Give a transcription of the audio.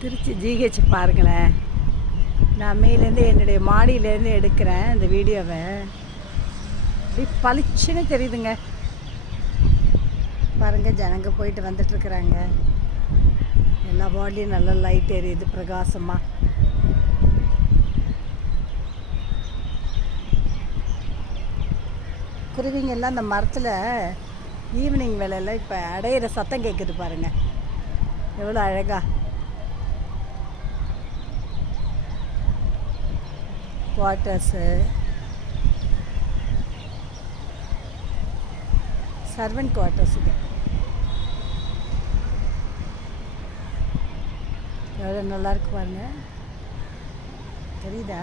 Trichy GH பாருங்களேன். நான் மேலேருந்து என்னுடைய மாடியிலேருந்து எடுக்கிறேன் இந்த வீடியோவை. அப்படி பளிச்சுன்னு தெரியுதுங்க. பாருங்க ஜனங்க போயிட்டு வந்துட்டுருக்குறாங்க. எல்லா வார்ட்லேயும் நல்லா லைட் எரியுது பிரகாசமாக குருவிங்க எல்லாம் அந்த மரத்தில் ஈவினிங் வேலையில் இப்போ அடையிற சத்தம் கேட்குது பாருங்கள் எவ்வளோ அழகாக குவார்ட்டர்ஸு சர்வெண்ட் குவார்ட்டர்ஸ் இது எவ்வளோ நல்லாயிருக்கு பாருங்க தெரியுதா